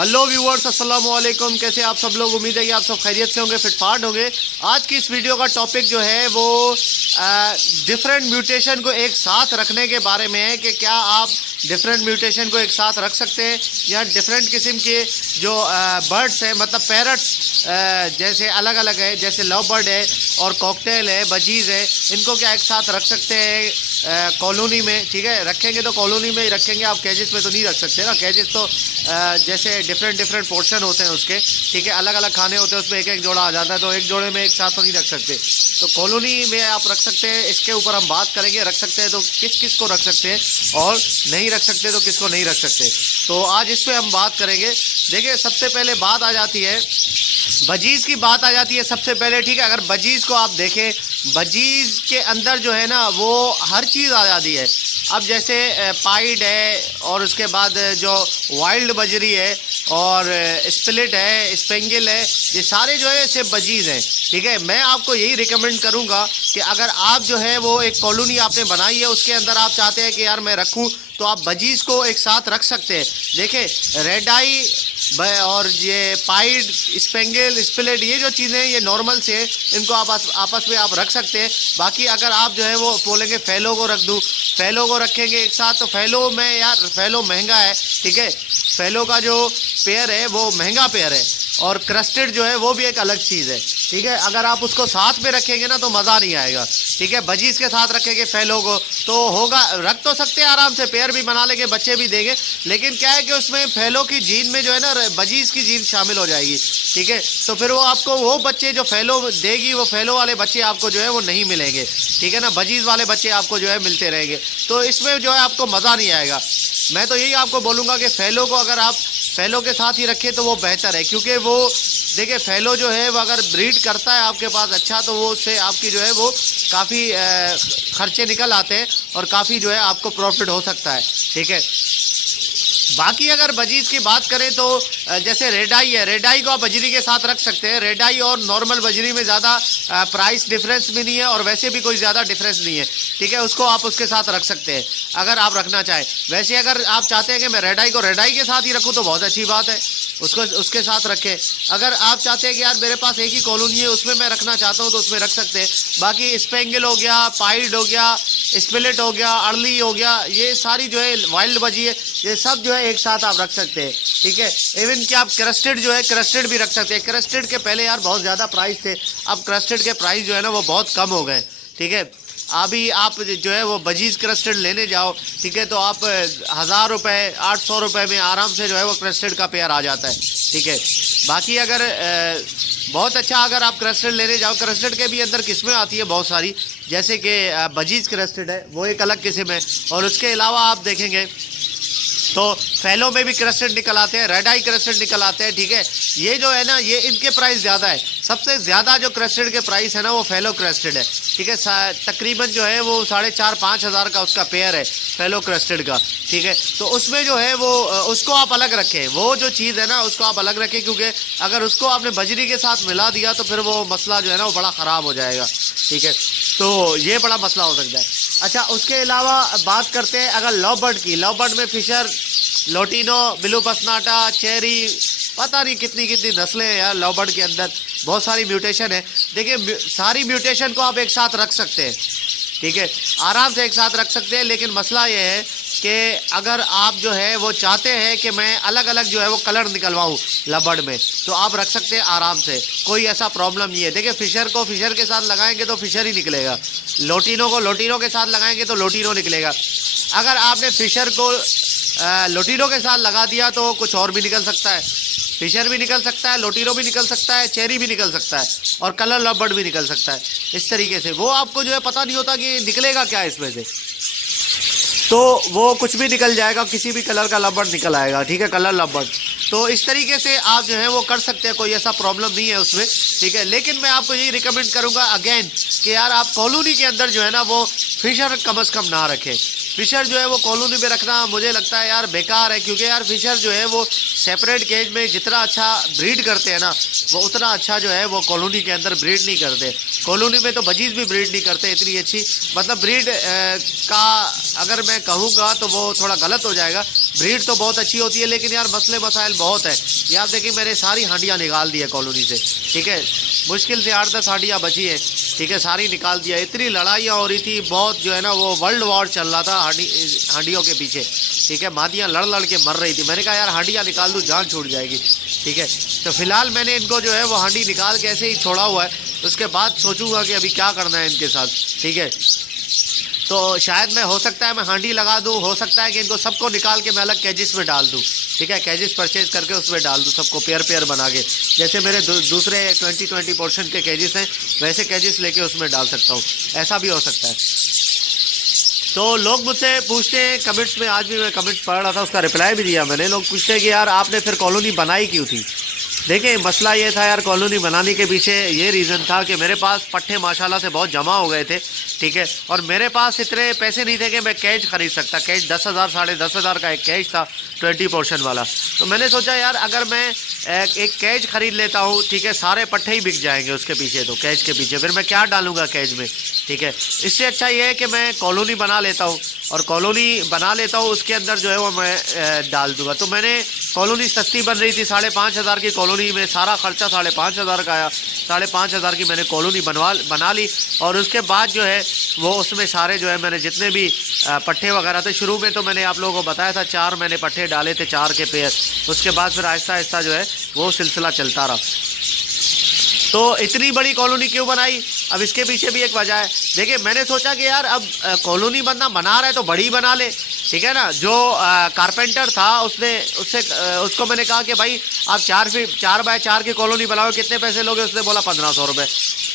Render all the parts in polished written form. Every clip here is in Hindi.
हेलो व्यूअर्स, अस्सलाम वालेकुम। कैसे आप सब लोग? उम्मीद है कि आप सब खैरियत से होंगे, फिटफाट होंगे। आज की इस वीडियो का टॉपिक जो है वो डिफरेंट म्यूटेशन को एक साथ रखने के बारे में है कि क्या आप डिफरेंट म्यूटेशन को एक साथ रख सकते हैं या डिफरेंट किस्म के जो बर्ड्स हैं, मतलब पैरट्स जैसे अलग अलग है, जैसे लव बर्ड है और कॉकटेल है, बजीज़ है, इनको क्या एक साथ रख सकते हैं कॉलोनी में? ठीक है, रखेंगे तो कॉलोनी में ही रखेंगे, आप कैजेस में तो नहीं रख सकते ना। कैजेस तो जैसे डिफरेंट पोर्शन होते हैं उसके, ठीक है, अलग अलग खाने होते हैं, उसमें एक एक जोड़ा आ जाता है, तो एक जोड़े में एक साथ तो नहीं रख सकते। तो कॉलोनी में आप रख सकते हैं। इसके ऊपर हम बात करेंगे, रख सकते हैं तो किस किस को रख सकते हैं और नहीं रख सकते तो किसको नहीं रख सकते। तो आज इस पर हम बात करेंगे। देखिए, सबसे पहले बात आ जाती है बजीज़ की, बात आ जाती है सबसे पहले। ठीक है, अगर बजीज़ को आप देखें, बजीज़ के अंदर जो है ना वो हर चीज़ आ जाती है। अब जैसे पाइड है और उसके बाद जो वाइल्ड बजरी है और स्प्लिट है, स्पेंगल है, ये सारे जो है सिर्फ बजीज़ हैं। ठीक है, मैं आपको यही रिकमेंड करूंगा कि अगर आप जो है वो एक कॉलोनी आपने बनाई है, उसके अंदर आप चाहते हैं कि यार मैं रखूं, तो आप बजीज़ को एक साथ रख सकते हैं। देखें, रेड आई और ये पाइड, स्पेंगल, स्प्लिट, ये जो चीज़ें हैं ये नॉर्मल से, इनको आप आपस में आप रख सकते हैं। बाकी अगर आप जो है वो बोलेंगे फैलो को रख दूं, फैलो को रखेंगे एक साथ, तो फैलो में यार फैलो महंगा है। ठीक है, फैलो का जो पेयर है वो महंगा पेयर है और क्रस्टेड जो है वो भी एक अलग चीज़ है। ठीक है, अगर आप उसको साथ में रखेंगे ना तो मज़ा नहीं आएगा। ठीक है, बजीज़ के साथ रखेंगे फैलो को तो होगा, रख तो सकते हैं आराम से, पेयर भी बना लेंगे, बच्चे भी देंगे, लेकिन क्या है कि उसमें फैलो की जीन में जो है ना बजीज़ की जीन शामिल हो जाएगी। ठीक है, तो फिर वो आपको वो बच्चे जो फैलो देगी, वो फैलो वाले बच्चे आपको जो है वो नहीं मिलेंगे। ठीक है ना, बजीज़ वाले बच्चे आपको जो है मिलते रहेंगे, तो इसमें जो है आपको मज़ा नहीं आएगा। मैं तो यही आपको बोलूँगा कि फैलो को अगर आप फैलो के साथ ही रखें तो वो बेहतर है, क्योंकि वो देखिए फैलो जो है वो अगर ब्रीड करता है आपके पास अच्छा, तो वो उससे आपकी जो है वो काफ़ी खर्चे निकल आते हैं और काफ़ी जो है आपको प्रॉफिट हो सकता है। ठीक है, बाकी अगर बजीज़ की बात करें तो जैसे रेडाई है, रेडाई को आप बजरी के साथ रख सकते हैं। रेडाई और नॉर्मल बजरी में ज़्यादा प्राइस डिफरेंस भी नहीं है और वैसे भी कोई ज़्यादा डिफरेंस नहीं है। ठीक है, उसको आप उसके साथ रख सकते हैं अगर आप रखना चाहें। वैसे अगर आप चाहते हैं कि मैं रेडाई को रेडाई के साथ ही रखूँ तो बहुत अच्छी बात है, उसको उसके साथ रखें। अगर आप चाहते हैं कि यार मेरे पास एक ही कॉलोनी है उसमें मैं रखना चाहता हूँ तो उसमें रख सकते हैं। बाकी स्पेंगल हो गया, पाइड हो गया, स्प्लिट हो गया, अर्ली हो गया, ये सारी जो है वाइल्ड बजी है, ये सब जो है एक साथ आप रख सकते हैं। ठीक है, इवन कि आप क्रस्टेड जो है क्रस्टेड भी रख सकते हैं। क्रस्टेड के पहले यार बहुत ज़्यादा प्राइस थे, अब क्रस्टेड के प्राइस जो है ना वो बहुत कम हो गए। ठीक है, अभी आप जो है वो बजीज़ क्रस्टेड लेने जाओ, ठीक है, तो आप 1000 रुपये 800 रुपये में आराम से जो है वो क्रस्टेड का पेयर आ जाता है। ठीक है, बाकी अगर बहुत अच्छा अगर आप क्रस्टेड लेने जाओ, क्रस्टेड के भी अंदर किस्में आती है बहुत सारी, जैसे कि बजीज़ क्रस्टेड है वो एक अलग किस्म है, और उसके अलावा आप देखेंगे तो फैलो में भी क्रस्टेड निकल आते हैं, रेड आई क्रस्टेड निकल आते हैं। ठीक है, ये जो है ना ये इनके प्राइस ज़्यादा है। सबसे ज़्यादा जो क्रस्टेड के प्राइस है ना वो फैलो क्रस्टेड है। ठीक है, तकरीबन जो है वो 4,500-5 हज़ार का उसका पेयर है फैलो क्रस्टेड का। ठीक है, तो उसमें जो है वो उसको आप अलग रखें, वो जो चीज़ है ना उसको आप अलग रखें, क्योंकि अगर उसको आपने बजरी के साथ मिला दिया तो फिर वो मसला जो है ना वो बड़ा ख़राब हो जाएगा। ठीक है, तो ये बड़ा मसला हो सकता है। अच्छा, उसके अलावा बात करते हैं अगर लव बर्ड की। लव बर्ड में फिशर, लोटिनो, ब्लू पसनाटा, चेरी, पता नहीं कितनी कितनी नस्लें हैं यार लव बर्ड के अंदर, बहुत सारी म्यूटेशन है। देखिए, सारी म्यूटेशन को आप एक साथ रख सकते हैं। ठीक है, आराम से एक साथ रख सकते हैं, लेकिन मसला ये है कि अगर आप जो है वो चाहते हैं कि मैं अलग अलग जो है वो कलर निकलवाऊँ लव बर्ड में, तो आप रख सकते हैं आराम से, कोई ऐसा प्रॉब्लम नहीं है। देखिए, फिशर को फिशर के साथ लगाएंगे तो फिशर ही निकलेगा, लोटिनो को लोटिनो के साथ लगाएंगे तो लोटिनो निकलेगा। अगर आपने फिशर को लोटिनो के साथ लगा दिया तो कुछ और भी निकल सकता है, फिशर भी निकल सकता है, लोटिनो भी निकल सकता है, चेरी भी निकल सकता है और कलर लव बर्ड भी निकल सकता है। इस तरीके से वो आपको जो है पता नहीं होता कि निकलेगा क्या इसमें से, तो वो कुछ भी निकल जाएगा, किसी भी कलर का लव बर्ड निकल आएगा। ठीक है, कलर लव बर्ड, तो इस तरीके से आप जो है वो कर सकते हैं, कोई ऐसा प्रॉब्लम नहीं है उसमें। ठीक है, लेकिन मैं आपको यही रिकमेंड करूंगा अगेन कि यार आप कॉलोनी के अंदर जो है ना वो फिशर कम से कम ना रखें। फिशर जो है वो कॉलोनी में रखना मुझे लगता है यार बेकार है, क्योंकि यार फिशर जो है वो सेपरेट केज में जितना अच्छा ब्रीड करते हैं ना, वो उतना अच्छा जो है वो कॉलोनी के अंदर ब्रीड नहीं करते। कॉलोनी में तो बजीज भी ब्रीड नहीं करते इतनी अच्छी, मतलब ब्रीड का अगर मैं कहूँगा तो वो थोड़ा गलत हो जाएगा। ब्रीड तो बहुत अच्छी होती है, लेकिन यार मसले मसाइल बहुत है। ये आप देखिए मैंने सारी हांडियाँ निकाल दी है कॉलोनी से, ठीक है, मुश्किल से 8-10 हांडियाँ बची है, ठीक है, सारी निकाल दिया। इतनी लड़ाइयाँ हो रही थी, बहुत जो है ना वो वर्ल्ड वॉर चल रहा था हांडियों के पीछे, ठीक है, मादियाँ लड़ लड़ के मर रही थी। मैंने कहा यार हांडियाँ निकाल दूँ, जान छूट जाएगी, ठीक है। तो फिलहाल मैंने इनको जो है वो हांडी निकाल के ऐसे ही छोड़ा हुआ है, उसके बाद सोचूंगा कि अभी क्या करना है इनके साथ, ठीक है। तो शायद मैं, हो सकता है मैं हांडी लगा दूं, हो सकता है कि इनको सबको निकाल के मैं अलग कैजिस में डाल दूं, ठीक है, कैजिस परचेज करके उसमें डाल दूं सबको पेयर पेयर बना के, जैसे मेरे दूसरे 20-20 पोर्शन के कैजिस हैं वैसे कैजिस लेके उसमें डाल सकता हूं, ऐसा भी हो सकता है। तो लोग मुझसे पूछते हैं कमेंट्स में, आज भी मैं कमेंट्स पढ़ रहा था, उसका रिप्लाई भी दिया मैंने। लोग पूछते हैं कि यार आपने फिर कॉलोनी बनाई क्यों थी। देखिए मसला ये था यार, कॉलोनी बनाने के पीछे ये रीज़न था कि मेरे पास पट्ठे माशाल्लाह से बहुत जमा हो गए थे, ठीक है, और मेरे पास इतने पैसे नहीं थे कि मैं कैच खरीद सकता। कैच 10,000 10,500 का एक कैच था 20 पोर्शन वाला। तो मैंने सोचा यार अगर मैं एक कैच खरीद लेता हूँ, ठीक है, सारे पट्ठे ही बिक जाएंगे उसके पीछे, तो कैच के पीछे फिर मैं क्या डालूंगा कैच में, ठीक है। इससे अच्छा ये है कि मैं कॉलोनी बना लेता हूँ, और कॉलोनी बना लेता हूँ उसके अंदर जो है वो मैं डाल दूंगा। तो मैंने कॉलोनी सस्ती बन रही थी, 5,500 की कॉलोनी में सारा खर्चा 5,500 का आया। 5,500 की मैंने कॉलोनी बना ली, और उसके बाद जो है वो उसमें सारे जो है मैंने जितने भी पट्ठे वगैरह थे, शुरू में तो मैंने आप लोगों को बताया था 4 मैंने पट्ठे डाले थे, 4 के पेयर, उसके बाद फिर आहिस्ता आहिस्ता जो है वो सिलसिला चलता रहा। तो इतनी बड़ी कॉलोनी क्यों बनाई, अब इसके पीछे भी एक वजह है। देखिए मैंने सोचा कि यार अब कॉलोनी बना रहा है तो बड़ी बना ले, ठीक है ना। जो कारपेंटर था उसको मैंने कहा कि भाई आप 4 बाय 4 की कॉलोनी बनाओ, कितने पैसे लोगे, उसने बोला 1,500 रुपये।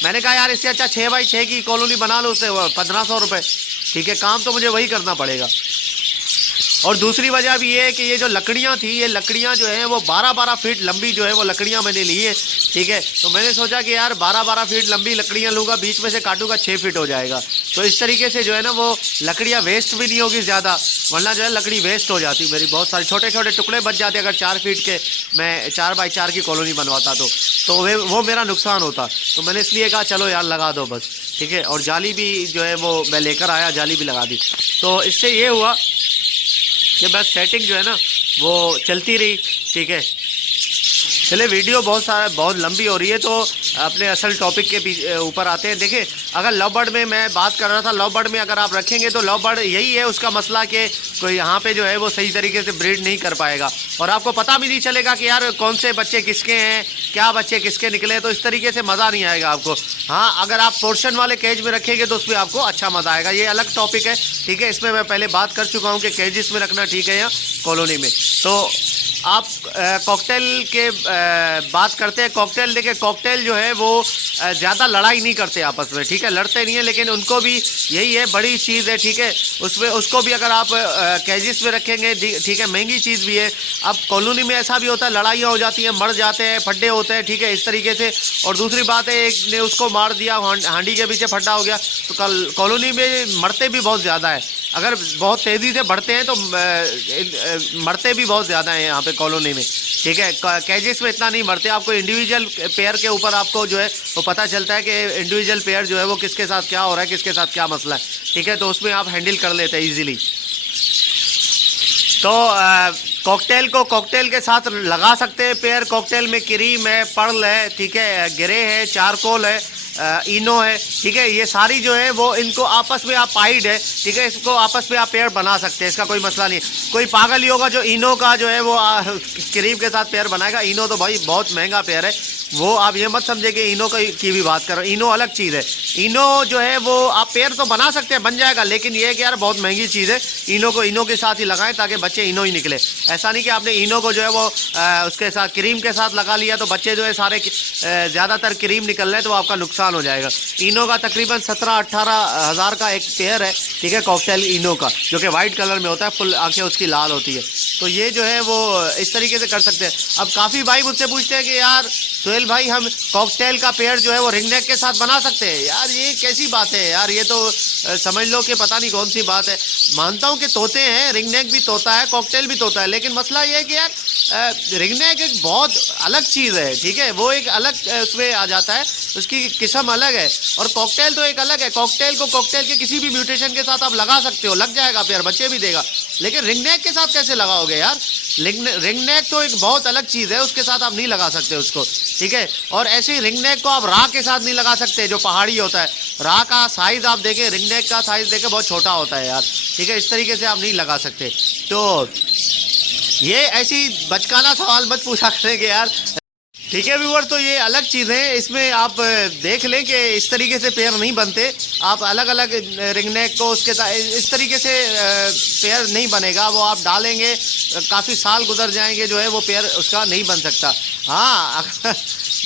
मैंने कहा यार इससे अच्छा 6 बाय 6 की कॉलोनी बना लो, उससे 1,500 रुपये, ठीक है, काम तो मुझे वही करना पड़ेगा। और दूसरी वजह भी ये है कि ये जो लकड़ियाँ थी, ये लकड़ियाँ जो हैं वो 12-12 फीट लंबी जो है वो लकड़ियाँ मैंने ली है, ठीक है। तो मैंने सोचा कि यार 12-12 फीट लंबी लकड़ियाँ लूँगा, बीच में से काटूंगा 6 फीट हो जाएगा। तो इस तरीके से जो है ना वो लकड़ियाँ वेस्ट भी नहीं होगी ज़्यादा, वरना जो है लकड़ी वेस्ट हो जाती मेरी, बहुत सारे छोटे छोटे टुकड़े बच जाते अगर 4 फीट के मैं 4 बाय 4 की कॉलोनी बनवाता तो वो मेरा नुकसान होता। तो मैंने इसलिए कहा चलो यार लगा दो बस, ठीक है। और जाली भी जो है वो मैं लेकर आया, जाली भी लगा दी। तो इससे ये हुआ कि बस सेटिंग जो है ना वो चलती रही, ठीक है। चलिए वीडियो बहुत लंबी हो रही है, तो अपने असल टॉपिक के ऊपर आते हैं। देखिए अगर लव बर्ड में मैं बात कर रहा था, लव बर्ड में अगर आप रखेंगे तो लव बर्ड यही है उसका मसला कि कोई यहाँ पे जो है वो सही तरीके से ब्रीड नहीं कर पाएगा, और आपको पता भी नहीं चलेगा कि यार कौन से बच्चे किसके हैं, क्या बच्चे किसके निकले, तो इस तरीके से मज़ा नहीं आएगा आपको। हाँ अगर आप पोर्शन वाले केज में रखेंगे तो उसमें आपको अच्छा मज़ा आएगा, ये अलग टॉपिक है, ठीक है। इसमें मैं पहले बात कर चुका हूँ कि केजिस में रखना ठीक है या कॉलोनी में। तो आप कॉकटेल के बात करते हैं। कॉकटेल देखिए, कॉकटेल जो है वो ज़्यादा लड़ाई नहीं करते आपस में, ठीक है, लड़ते नहीं है, लेकिन उनको भी यही है, बड़ी चीज़ है, ठीक है। उसको भी अगर आप कैजिस में रखेंगे, ठीक है, महंगी चीज़ भी है। अब कॉलोनी में ऐसा भी होता है, लड़ाइयाँ हो जाती हैं, मर जाते हैं, फड्डे होते हैं, ठीक है, इस तरीके से। और दूसरी बात है, एक ने उसको मार दिया, हांडी के पीछे फड्डा हो गया, तो कॉलोनी में मरते भी बहुत ज़्यादा है। अगर बहुत तेज़ी से बढ़ते हैं तो मरते भी बहुत ज़्यादा हैं यहाँ पे कॉलोनी में, ठीक है। कैजेस में इतना नहीं मरते, आपको इंडिविजुअल पेयर के ऊपर आपको जो है वो पता चलता है कि इंडिविजुअल पेयर जो है वो किसके साथ क्या हो रहा है, किसके साथ क्या मसला है, ठीक है, तो उसमें आप हैंडल कर लेते हैं ईजीली। तो कॉकटेल के साथ लगा सकते हैं पेयर। कॉकटेल में क्रीम है, पर्ल है, ठीक है, ग्रे है, चारकोल है, इनो है, ठीक है, ये सारी जो है वो इनको आपस में आप पाइड है, ठीक है, इसको आपस में आप पेयर बना सकते हैं, इसका कोई मसला नहीं। कोई पागल ही होगा जो इनो का जो है वो क्रीम के साथ पेयर बनाएगा। इनो तो भाई बहुत महंगा पेयर है, वो आप ये मत समझे कि इनो की भी बात कर रहे हो, इनो अलग चीज़ है। इनो जो है वो आप पेयर तो बना सकते हैं, बन जाएगा, लेकिन ये है कि यार बहुत महंगी चीज़ है। इनो को इनो के साथ ही लगाएं ताकि बच्चे इनो ही निकले। ऐसा नहीं कि आपने इनो को जो है वो उसके साथ क्रीम के साथ लगा लिया तो बच्चे जो है सारे ज़्यादातर क्रीम निकल रहे हैं, तो आपका नुकसान हो जाएगा। इनो का तकरीबन 17-18 हज़ार का एक पेयर है, ठीक है, कॉकटेल इनो का, जो कि वाइट कलर में होता है, फुल आंखें उसकी लाल होती है। तो ये जो है वो इस तरीके से कर सकते हैं। अब काफ़ी भाई मुझसे पूछते हैं कि यार सोहेल भाई हम कॉकटेल का पेयर जो है वो रिंग नेक के साथ बना सकते हैं। यार ये कैसी बात है यार, ये तो समझ लो कि पता नहीं कौन सी बात है। मानता हूँ कि तोते हैं, रिंग नेक भी तोता है, कॉकटेल भी तोता है, लेकिन मसला ये है कि यार रिंग नेक एक बहुत अलग चीज़ है, ठीक है, वो एक अलग उसमें आ जाता है, उसकी किस्म अलग है। और कॉकटेल तो एक अलग है, कॉकटेल को कॉकटेल के किसी भी म्यूटेशन के साथ आप लगा सकते हो, लग जाएगा पेयर, बच्चे भी देगा, लेकिन रिंग नेक के साथ कैसे लगाओगे यार? रिंग नेक तो एक बहुत अलग चीज़ है, उसके साथ आप नहीं लगा सकते उसको, ठीक है। और ऐसे ही रिंग नेक को आप रा के साथ नहीं लगा सकते, जो पहाड़ी होता है। रा का साइज़ आप देखें, रिंग नेक का साइज़ देखें, बहुत छोटा होता है यार, ठीक है, इस तरीके से आप नहीं लगा सकते। तो ये ऐसी बचकाना सवाल मत पूछा करेंगे यार, ठीक है व्यूअर। तो ये अलग चीज़ है, इसमें आप देख लें कि इस तरीके से पेयर नहीं बनते, आप अलग अलग रिंग नेक को उसके इस तरीके से पेयर नहीं बनेगा, वो आप डालेंगे काफ़ी साल गुजर जाएंगे, जो है वो पेयर उसका नहीं बन सकता। हाँ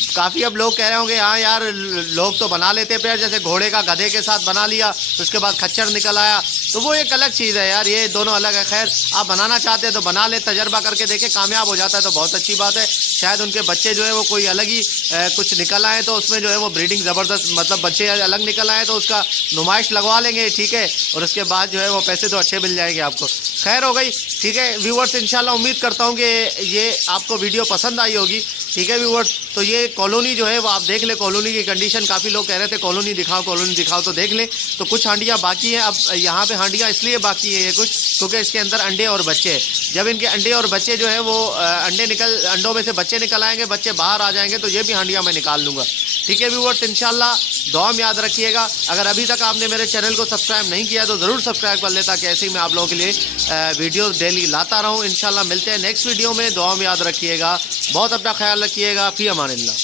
काफ़ी अब लोग कह रहे होंगे हाँ यार लोग तो बना लेते पेयर, जैसे घोड़े का गधे के साथ बना लिया, उसके बाद खच्चर निकल आया, तो वो एक अलग चीज़ है यार, ये दोनों अलग है। खैर आप बनाना चाहते हैं तो बना ले, तजर्बा करके देखें, कामयाब हो जाता है तो बहुत अच्छी बात है। शायद उनके बच्चे जो है वो कोई अलग ही कुछ निकल आए, तो उसमें जो है वो ब्रीडिंग ज़बरदस्त, मतलब बच्चे अलग निकल आए तो उसका नुमाइश लगवा लेंगे, ठीक है, और उसके बाद जो है वो पैसे तो अच्छे मिल जाएंगे आपको। खैर हो गई, ठीक है व्यूवर्स, इंशाल्लाह उम्मीद करता हूँ कि ये आपको वीडियो पसंद आई होगी, ठीक है व्यूवर्स। तो ये कॉलोनी जो है वो आप देख ले, कॉलोनी की कंडीशन, काफ़ी लोग कह रहे थे कॉलोनी दिखाओ, तो देख लें। तो कुछ हांडियाँ बाकी हैं, अब यहाँ पे हांडियाँ इसलिए बाकी है ये कुछ, क्योंकि इसके अंदर अंडे और बच्चे हैं। जब इनके अंडे और बच्चे जो है वो अंडों में से बच्चे निकल आएंगे, बच्चे बाहर आ जाएंगे, तो ये भी हांडियाँ मैं निकाल लूँगा, ठीक है व्यूवर्स। इंशाल्लाह दुआ में याद रखिएगा। अगर अभी तक आपने मेरे चैनल को सब्सक्राइब नहीं किया तो ज़रूर सब्सक्राइब कर लेता, कि ऐसे ही मैं आप लोगों के लिए वीडियो डेली लाता रहूँ। इंशाल्लाह मिलते हैं नेक्स्ट वीडियो में, दुआ में याद रखिएगा, बहुत अपना ख्याल रखिएगा, फ़ी अमानिल्लाह।